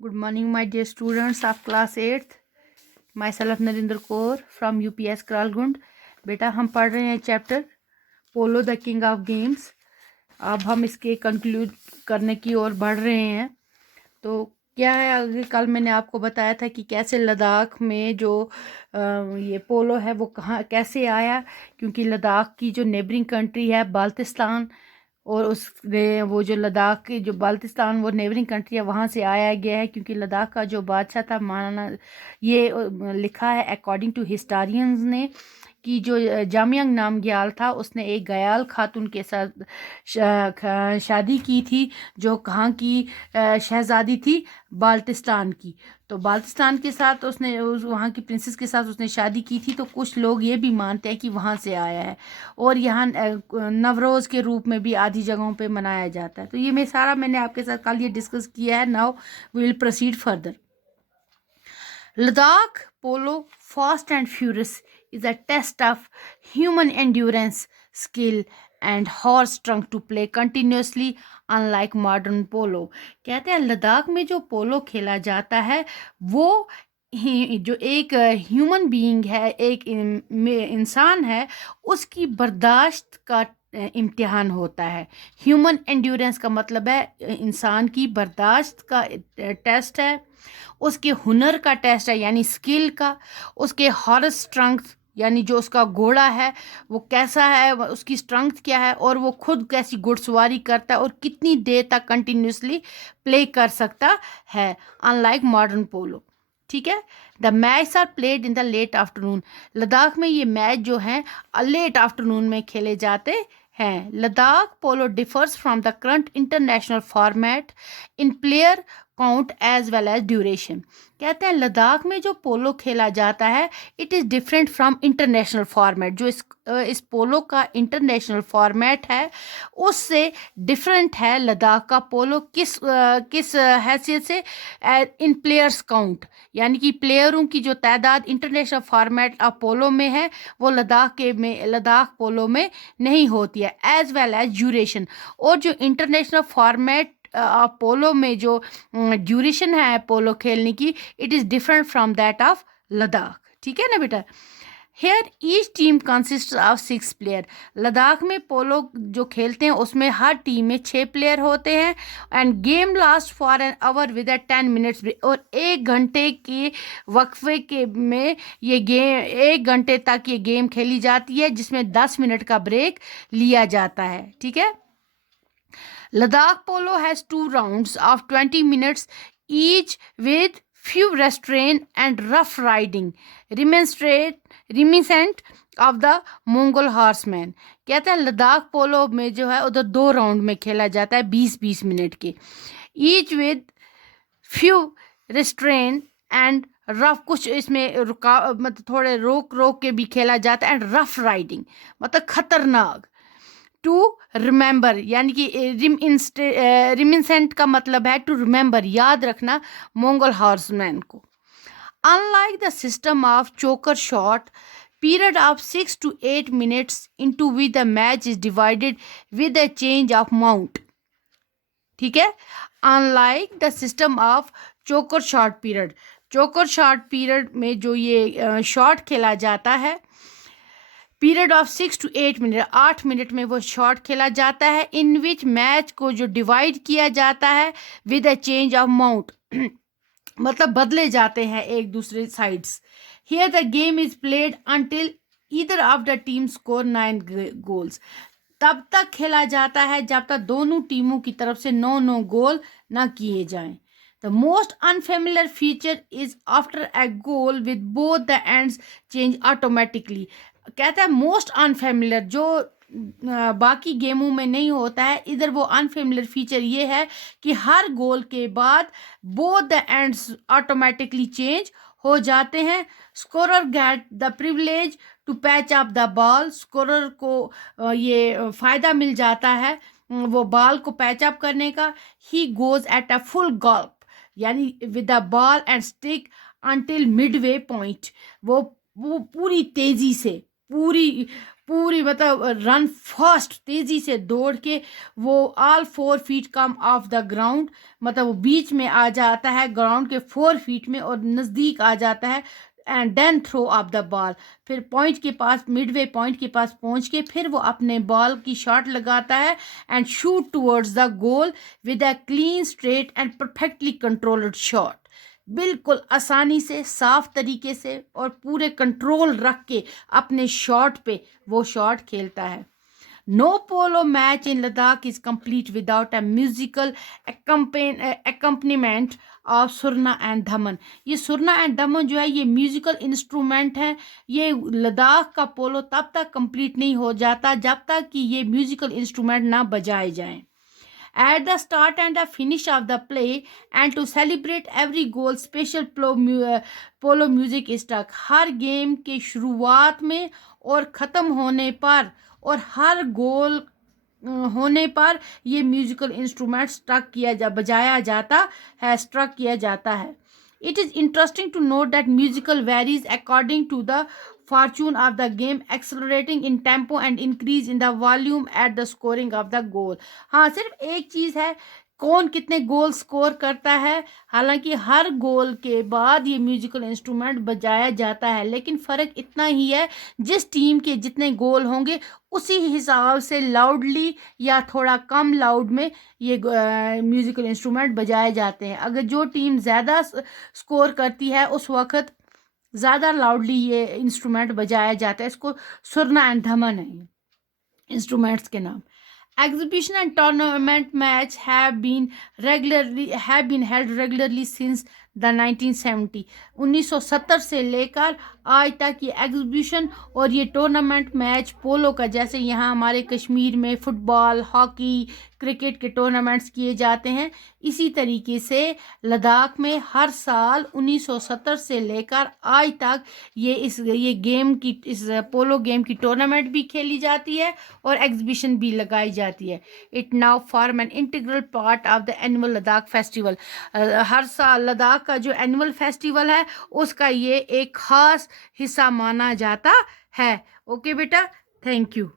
Good morning, my dear students of class 8th. Myself Narinder Kaur from UPS Kralgund. बेटा हम पढ़ रहे हैं chapter polo the king of games. अब हम इसके कंक्लूड करने की ओर बढ़ रहे हैं। तो क्या है, आगे कल मैंने आपको बताया था कि कैसे लद्दाख में जो ये पोलो है वो कहाँ कैसे आया, क्योंकि लद्दाख की जो नेबरिंग कंट्री है बाल्टिस्तान, और उसने वो जो लद्दाख की जो बाल्टिस्तान वो नेबरिंग कंट्री है वहाँ से आया गया है, क्योंकि लद्दाख का जो बादशाह था माना ये लिखा है अकॉर्डिंग टू हिस्टोरियंस ने कि जो जामयंग नामग्याल था उसने एक गयाल खातून के साथ शादी की थी, जो कहाँ की शहजादी थी, बाल्टिस्तान की। तो बाल्टिस्तान के साथ उसने वहाँ की प्रिंसेस के साथ उसने शादी की थी। तो कुछ लोग ये भी मानते हैं कि वहाँ से आया है, और यहाँ नवरोज़ के रूप में भी आधी जगहों पे मनाया जाता है। तो ये मैंने आपके साथ कल ये डिस्कस किया है। Now we will proceed further. Ladakh Polo Fast and Furious is a test of human endurance, skill, and horse trunk to play continuously unlike modern polo। कहते हैं लद्दाख में जो पोलो खेला जाता है वो जो एक ह्यूमन बीइंग है, एक इंसान है, उसकी बर्दाश्त का इम्तिहान होता है। ह्यूमन एंड्योरेंस का मतलब है इंसान की बर्दाश्त का टेस्ट है, उसके हुनर का टेस्ट है यानी स्किल का, उसके हॉर्स स्ट्रेंथ यानी जो उसका घोड़ा है वो कैसा है, उसकी स्ट्रेंथ क्या है, और वो खुद कैसी घुड़सवारी करता है और कितनी देर तक कंटिन्यूसली प्ले कर सकता है, अनलाइक मॉडर्न पोलो। ठीक है। The match are played in the late afternoon. Ladakh में ये मैच जो हैं लेट आफ्टरनून में खेले जाते हैं। Ladakh polo differs from the current international format in player count as well as duration. कहते हैं लद्दाख में जो पोलो खेला जाता है it is different from international format. जो इस पोलो का इंटरनेशनल फॉर्मेट है उससे डिफरेंट है लद्दाख का पोलो। किस हैसियत से? इन प्लेयर्स काउंट, यानी कि प्लेयरों की जो तादाद इंटरनेशनल फॉर्मेट ऑफ पोलो में है वो लद्दाख पोलो में नहीं होती है। एज वेल एज ड्यूरेशन, और जो इंटरनेशनल फॉर्मेट पोलो में जो ड्यूरेशन है पोलो खेलने की it is different from that of Ladakh. ठीक है ना बेटा। Here each team consist of 6 player. Ladakh में पोलो जो खेलते हैं उसमें हर टीम में 6 प्लेयर होते हैं। End game last for an hour with 10 minutes, और 1 घंटे के वक्फे के में ये गेम 1 घंटे तक ये गेम खेली जाती है, जिसमें 10 मिनट का ब्रेक लिया जाता है। ठीक है। Ladakh polo has 2 rounds of 20 minutes each with few restraint and rough riding, reminiscent of the Mongol horseman। कहते हैं लद्दाख पोलो में जो है उधर 2 राउंड में खेला जाता है 20-20 मिनट के, each with few restrain and rough. कुछ इसमें मतलब थोड़े रोक रोक के भी खेला जाता है। एंड रफ राइडिंग मतलब खतरनाक। टू रिमेंबर यानी कि रिमिसेंट का मतलब है टू रिमेंबर, याद रखना मंगोल हॉर्समैन को। अनलाइक द सिस्टम ऑफ चोकर shot period of 6 to 8 minutes into which the match is divided with a change of mount। ठीक है। अनलाइक द सिस्टम ऑफ चोकर शॉट पीरियड, चोकर शॉट पीरियड में जो ये शॉट खेला जाता है period of 6 to 8 minute, 8 minute में वो शॉट खेला जाता है, इन विच मैच को जो डिवाइड किया जाता है with a change of mount मतलब बदले जाते हैं एक दूसरे sides. Here the game is played until either of the team score 9 goals. तब तक खेला जाता है जब तक दोनों टीमों की तरफ से 9 गोल ना किए जाएं। The most unfamiliar feature is after a goal with both the ends change automatically। कहता है मोस्ट अनफेमिलियर जो बाकी गेमों में नहीं होता है, इधर वो अनफेमिलियर फीचर ये है कि हर गोल के बाद both the ends automatically change हो जाते हैं। Scorer get the privilege to patch up the ball. Scorer को ये फ़ायदा मिल जाता है वो बॉल को पैच अप करने का। He goes at a full gallop यानी with the ball and stick until midway point. वो पूरी तेज़ी से पूरी पूरी मतलब रन फास्ट, तेज़ी से दौड़ के वो all 4 feet come of the ground, मतलब वो बीच में आ जाता है ग्राउंड के 4 फीट में और नज़दीक आ जाता है, and then throw up the ball. फिर पॉइंट के पास, मिडवे पॉइंट के पास पहुंच के फिर वो अपने बॉल की शॉट लगाता है and shoot towards the goal with a clean straight and perfectly controlled shot. बिल्कुल आसानी से, साफ तरीके से और पूरे कंट्रोल रख के अपने शॉट पे वो शॉट खेलता है। No polo match in Ladakh is complete without a musical accompaniment of surna and daman. ये सुरना एंड धमन जो है ये म्यूजिकल इंस्ट्रूमेंट है। ये लद्दाख का पोलो तब तक कंप्लीट नहीं हो जाता जब तक कि ये म्यूजिकल इंस्ट्रूमेंट ना बजाए जाएं। At the start and the finish of the play, and to celebrate every goal, special polo music is stuck। Her game के शुरुआत में और ख़त्म होने पर और हर गोल होने पर ये म्यूजिकल इंस्ट्रूमेंट बजाया जाता है, स्ट्रक किया जाता है। It is interesting to note that musical varies according to the fortune of the game, accelerating in tempo and increase in the volume at the scoring of the goal। हाँ, सिर्फ एक चीज़ है, कौन कितने गोल स्कोर करता है। हालांकि हर goal के बाद ये म्यूजिकल इंस्ट्रूमेंट बजाया जाता है, लेकिन फ़र्क इतना ही है, जिस टीम के जितने गोल होंगे उसी हिसाब से लाउडली या थोड़ा कम लाउड में ये म्यूजिकल इंस्ट्रूमेंट बजाए जाते हैं। अगर जो टीम ज़्यादा स्कोर करती है उस वक्त ज़्यादा लाउडली ये इंस्ट्रूमेंट बजाया जाता है। इसको सुरना एंड धमन है इंस्ट्रूमेंट्स के नाम। Exhibition and tournament match have been held regularly since the 1970। 1970 से लेकर आज तक ये एग्जीबिशन और ये टूर्नामेंट मैच पोलो का, जैसे यहाँ हमारे कश्मीर में फुटबॉल, हॉकी, क्रिकेट के टूर्नामेंट्स किए जाते हैं, इसी तरीके से लद्दाख में हर साल 1970 से लेकर आज तक इस पोलो गेम की टूर्नामेंट भी खेली जाती है और एग्जीबिशन भी लगाई जाती है। It now form an integral part of the annual Ladakh festival. हर साल लद्दाख का जो एनुअल फेस्टिवल है उसका ये एक खास हिस्सा माना जाता है। ओके बेटा, थैंक यू।